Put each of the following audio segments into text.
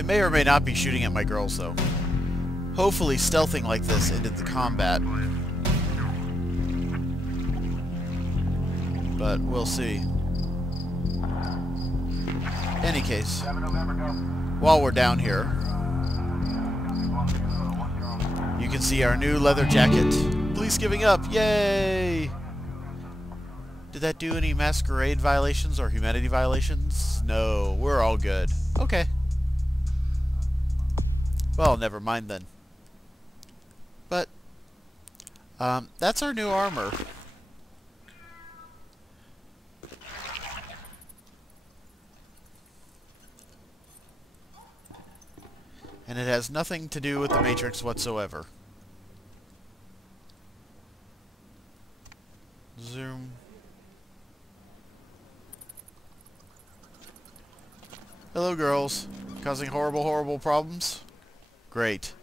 They may or may not be shooting at my girls, though. Hopefully stealthing like this into the combat. But we'll see. Any case, while we're down here, you can see our new leather jacket. Police giving up, yay! Did that do any masquerade violations or humanity violations? No, we're all good. Okay. Well, never mind then. But, that's our new armor. And it has nothing to do with the Matrix whatsoever. Zoom. Hello, girls. Causing horrible, horrible problems? Great.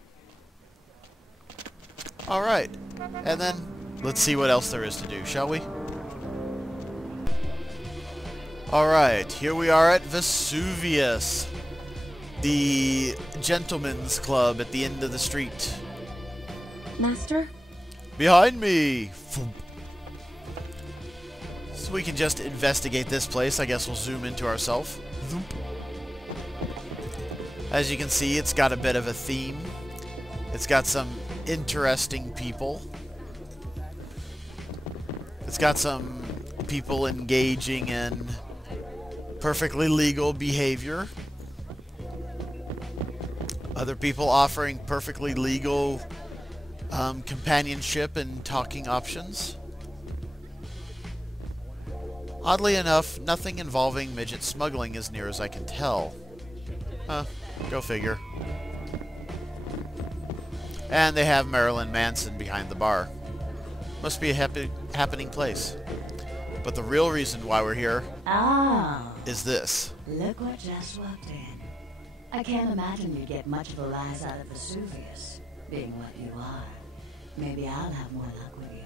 Alright. And then, let's see what else there is to do, shall we? Alright, here we are at Vesuvius. The gentleman's club at the end of the street. Master? Behind me! So we can just investigate this place. I guess we'll zoom into ourselves. As you can see, it's got a bit of a theme. It's got some interesting people. It's got some people engaging in perfectly legal behavior. Other people offering perfectly legal companionship and talking options. Oddly enough, nothing involving midget smuggling as near as I can tell. Huh, go figure. And they have Marilyn Manson behind the bar. Must be a happening place. But the real reason why we're here is this. Look what just walked in. I can't imagine you'd get much of a rise out of Vesuvius, being what you are. Maybe I'll have more luck with you.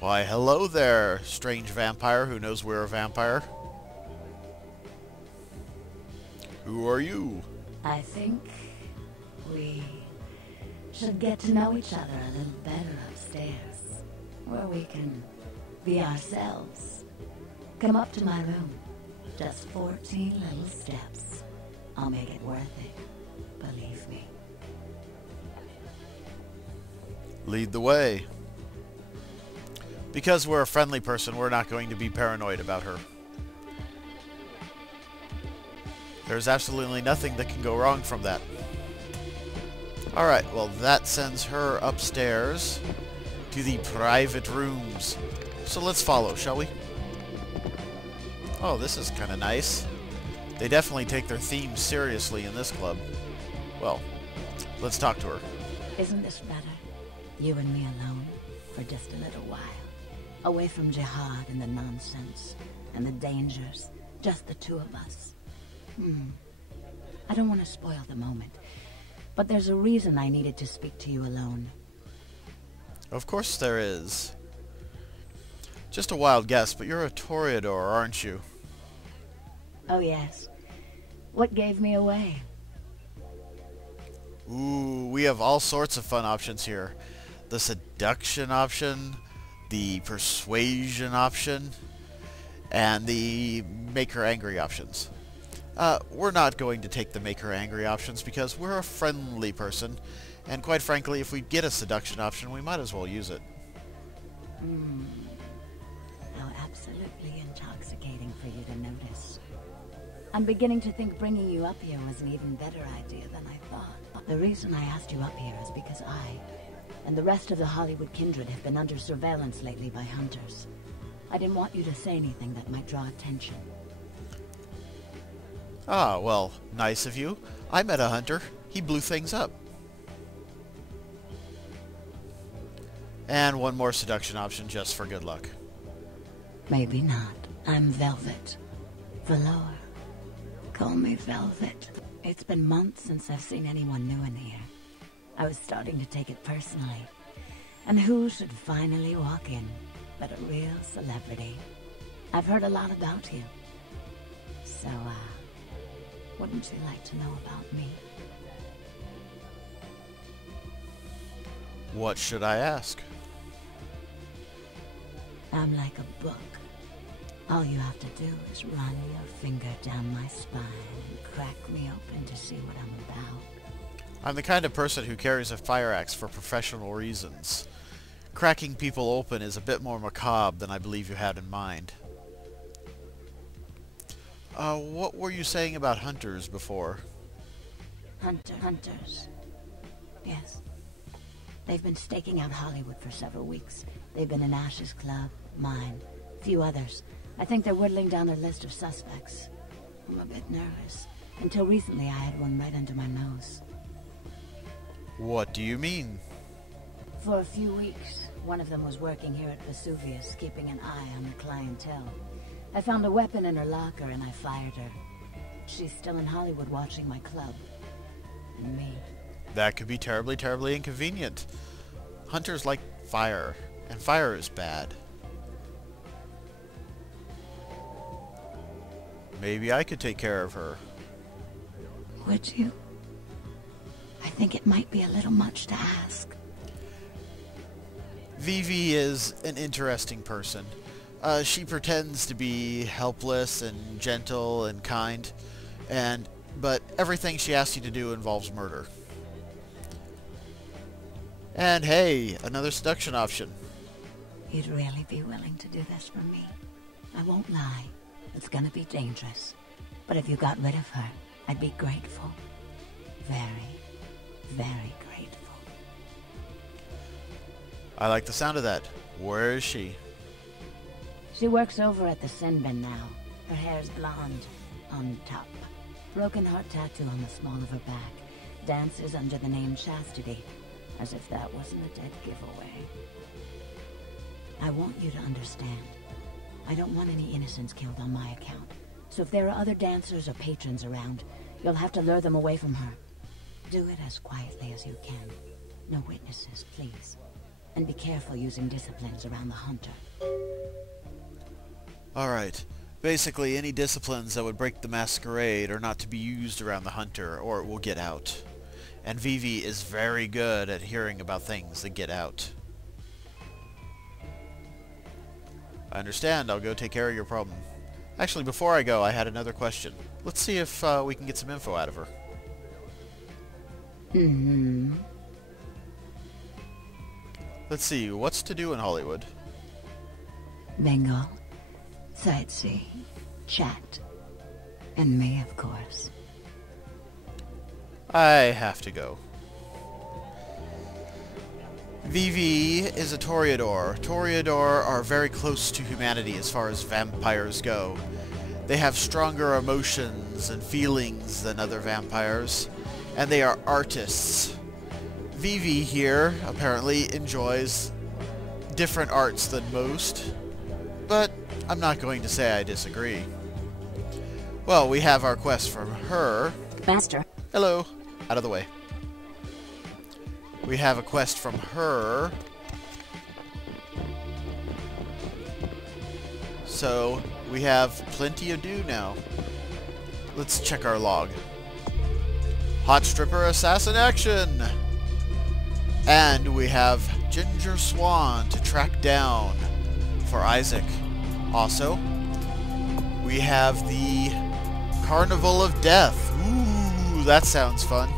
Why, hello there, strange vampire who knows we're a vampire. Who are you? I think we should get to know each other a little better upstairs, where we can be ourselves. Come up to my room. Just 14 little steps. I'll make it worth it. Believe me. Lead the way. Because we're a friendly person, we're not going to be paranoid about her. There's absolutely nothing that can go wrong from that. Alright, well that sends her upstairs to the private rooms. So let's follow, shall we? Oh, this is kind of nice. They definitely take their theme seriously in this club. Well, let's talk to her. Isn't this better? You and me alone for just a little while. Away from jihad and the nonsense and the dangers. Just the two of us. I don't want to spoil the moment, but there's a reason I needed to speak to you alone. Of course there is. Just a wild guess, but you're a toreador, aren't you? Oh yes. What gave me away? Ooh, we have all sorts of fun options here. The seduction option, the persuasion option, and the make her angry options. We're not going to take the make her angry options because we're a friendly person, and quite frankly, if we get a seduction option, we might as well use it. How absolutely intoxicating for you to notice. I'm beginning to think bringing you up here was an even better idea than I thought. The reason I asked you up here is because I and the rest of the Hollywood kindred have been under surveillance lately by hunters. I didn't want you to say anything that might draw attention. Ah, well, nice of you. I met a hunter. He blew things up. And one more seduction option just for good luck. Maybe not. I'm Velvet. Velour. Call me Velvet. It's been months since I've seen anyone new in here. I was starting to take it personally. And who should finally walk in but a real celebrity? I've heard a lot about you. So, Wouldn't you like to know about me? What should I ask? I'm like a book. All you have to do is run your finger down my spine and crack me open to see what I'm about. I'm the kind of person who carries a fire axe for professional reasons. Cracking people open is a bit more macabre than I believe you had in mind. What were you saying about hunters before? Hunters. Yes. They've been staking out Hollywood for several weeks. They've been in Ash's club, mine, a few others. I think they're whittling down their list of suspects. I'm a bit nervous. Until recently, I had one right under my nose. What do you mean? For a few weeks, one of them was working here at Vesuvius, keeping an eye on the clientele. I found a weapon in her locker and I fired her. She's still in Hollywood watching my club. And me. That could be terribly, terribly inconvenient. Hunters like fire, and fire is bad. Maybe I could take care of her. Would you? I think it might be a little much to ask. Vivi is an interesting person. She pretends to be helpless and gentle and kind, but everything she asks you to do involves murder. And hey, another seduction option. You'd really be willing to do this for me? I won't lie. It's gonna be dangerous. But if you got rid of her, I'd be grateful. Very, very grateful. I like the sound of that. Where is she? She works over at the Sin Bin now. Her hair's blonde, on top. Broken heart tattoo on the small of her back. Dances under the name Chastity, as if that wasn't a dead giveaway. I want you to understand. I don't want any innocents killed on my account. So if there are other dancers or patrons around, you'll have to lure them away from her. Do it as quietly as you can. No witnesses, please. And be careful using disciplines around the hunter. Alright. Basically, any disciplines that would break the masquerade are not to be used around the hunter, or it will get out. And Vivi is very good at hearing about things that get out. I understand. I'll go take care of your problem. Actually, before I go, I had another question. Let's see if we can get some info out of her. Let's see, what's to do in Hollywood? Bingo. Sightsee. Chat. And me, of course. I have to go. Vivi is a Toreador. Toreador are very close to humanity as far as vampires go. They have stronger emotions and feelings than other vampires, and they are artists. Vivi here apparently enjoys different arts than most, but I'm not going to say I disagree. Well, we have our quest from her. Master. Hello. Out of the way. We have a quest from her. So, we have plenty to do now. Let's check our log. Hot stripper assassin action! And we have Ginger Swan to track down for Isaac. Also, we have the Carnival of Death. Ooh, that sounds fun.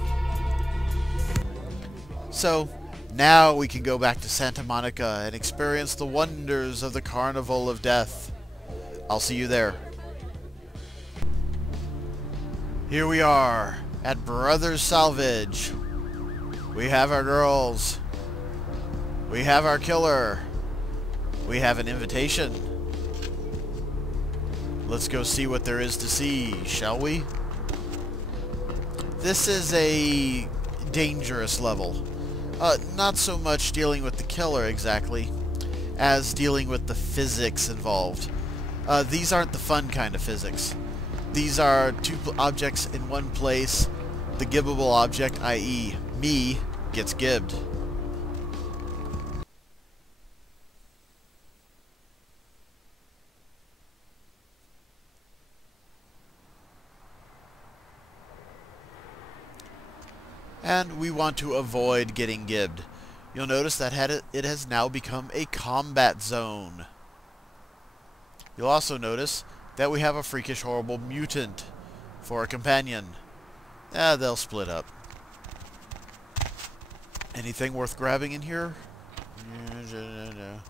So, now we can go back to Santa Monica and experience the wonders of the Carnival of Death. I'll see you there. Here we are at Brothers Salvage. We have our girls. We have our killer. We have an invitation. Let's go see what there is to see, shall we? This is a dangerous level. Not so much dealing with the killer exactly, as dealing with the physics involved. These aren't the fun kind of physics. These are two objects in one place. The gibbable object, i.e. me, gets gibbed. And we want to avoid getting gibbed. You'll notice that it has now become a combat zone. You'll also notice that we have a freakish horrible mutant for a companion. They'll split up. Anything worth grabbing in here? No.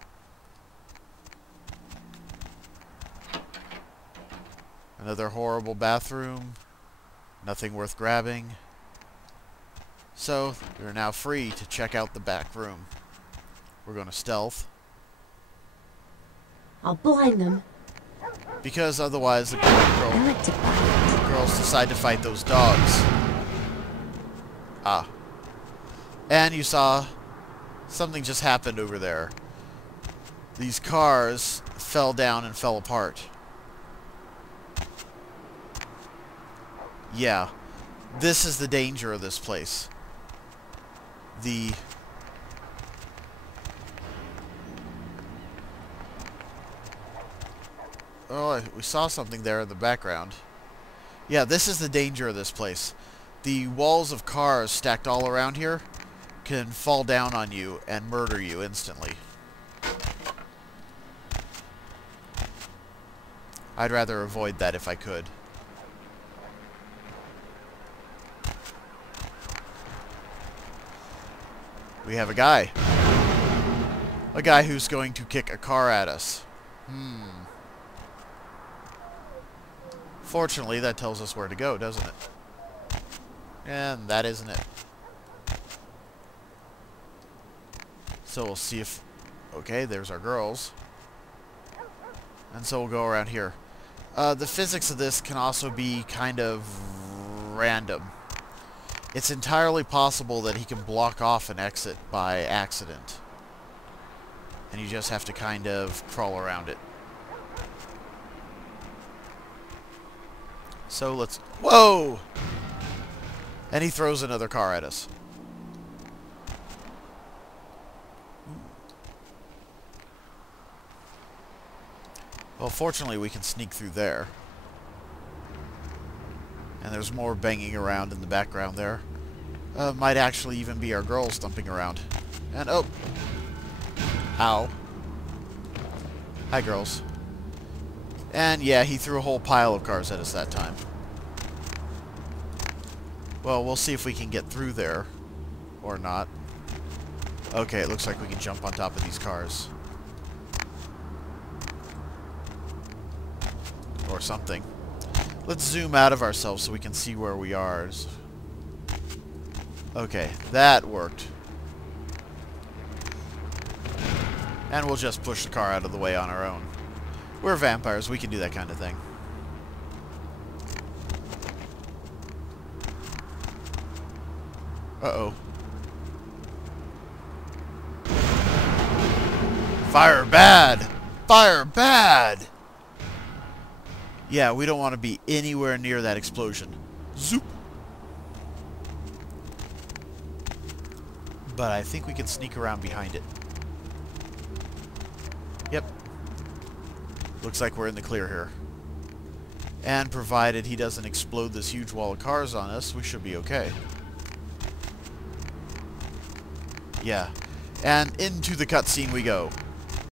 Another horrible bathroom. Nothing worth grabbing. So, you're now free to check out the back room. We're going to stealth. I'll blind them. Because otherwise the girls decide to fight those dogs. Ah. And you saw something just happened over there. These cars fell down and fell apart. Yeah. This is the danger of this place. Oh, we saw something there in the background. Yeah, this is the danger of this place. The walls of cars stacked all around here can fall down on you and murder you instantly. I'd rather avoid that if I could. We have a guy. A guy who's going to kick a car at us. Fortunately, that tells us where to go, doesn't it? And that isn't it. So we'll see if... Okay, there's our girls. And so we'll go around here. The physics of this can also be kind of random. It's entirely possible that he can block off an exit by accident. And you just have to kind of crawl around it. So let's... Whoa! And he throws another car at us. Well, fortunately we can sneak through there. And there's more banging around in the background there. Might actually even be our girls thumping around. And, oh! Ow. Hi, girls. And, yeah, he threw a whole pile of cars at us that time. Well, we'll see if we can get through there. Or not. Okay, it looks like we can jump on top of these cars. Or something. Let's zoom out of ourselves so we can see where we are. Okay, that worked. And we'll just push the car out of the way on our own. We're vampires, we can do that kind of thing. Uh-oh. Fire bad! Fire bad! Yeah, we don't want to be anywhere near that explosion. Zoop! But I think we can sneak around behind it. Yep. Looks like we're in the clear here. And provided he doesn't explode this huge wall of cars on us, we should be okay. Yeah. And into the cutscene we go.